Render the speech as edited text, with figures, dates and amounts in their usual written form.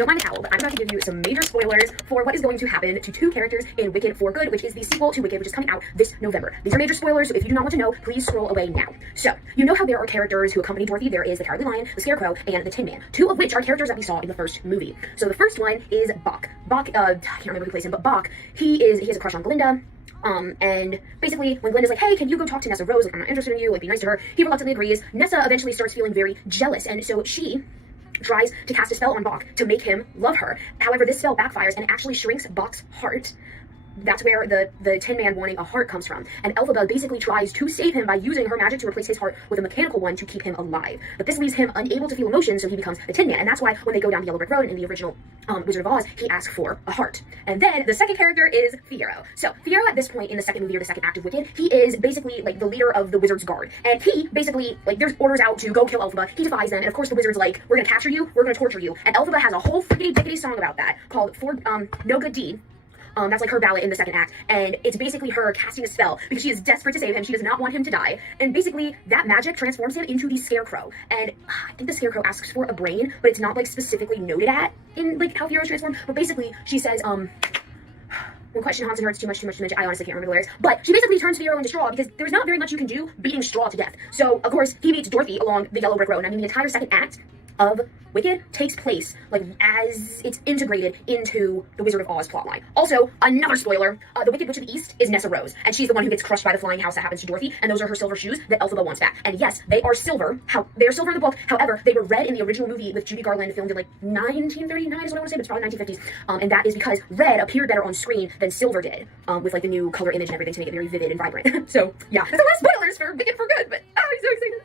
don't mind the towel, but I'm about to give you some major spoilers for what is going to happen to two characters in Wicked for Good, which is the sequel to Wicked, which is coming out this November. These are major spoilers, so if you do not want to know, please scroll away now. So, you know how there are characters who accompany Dorothy. There is the Cowardly Lion, the Scarecrow, and the Tin Man, two of which are characters that we saw in the first movie. So the first one is Bach. I can't remember who plays him, but Bach, he has a crush on Glinda. And basically, when Glinda's like, hey, can you go talk to Nessa Rose? Like, I'm not interested in you, like, be nice to her. He reluctantly agrees. Nessa eventually starts feeling very jealous, and so she tries to cast a spell on Bach to make him love her. However, this spell backfires and actually shrinks Bach's heart. That's where the Tin Man wanting a heart comes from. And Elphaba basically tries to save him by using her magic to replace his heart with a mechanical one to keep him alive. But this leaves him unable to feel emotions, so he becomes the Tin Man. And that's why when they go down the Yellow Brick Road in the original Wizard of Oz, he asks for a heart. And then the second character is Fiyero. So Fiyero at this point in the second movie, or the second act of Wicked, he is basically like the leader of the Wizard's Guard. And he basically, like, there's orders out to go kill Elphaba. He defies them. And of course the Wizard's like, we're gonna capture you, we're gonna torture you. And Elphaba has a whole frickety-dickety song about that called For No Good Deed. That's like her ballad in the second act, and it's basically her casting a spell because she is desperate to save him. She does not want him to die, and basically that magic transforms him into the Scarecrow. And I think the Scarecrow asks for a brain, but it's not like specifically noted at in like how Fiyero's transformed. But basically she says, when question haunts and hurts too much, I honestly can't remember the lyrics, but she basically turns Fiyero into straw because there's not very much you can do beating straw to death. So of course he beats Dorothy along the Yellow Brick Road, and I mean the entire second act of Wicked takes place like as it's integrated into the Wizard of Oz plotline. Also, another spoiler, the Wicked Witch of the East is Nessa Rose, and she's the one who gets crushed by the flying house that happens to Dorothy, and those are her silver shoes that Elphaba wants back. And yes, they are silver. They are silver in the book. However, they were red in the original movie with Judy Garland, filmed in like 1939 is what I want to say, but it's probably 1950s. And that is because red appeared better on screen than silver did, with like the new color image and everything to make it very vivid and vibrant. So yeah, that's the last spoilers for Wicked for Good, but I'm so excited.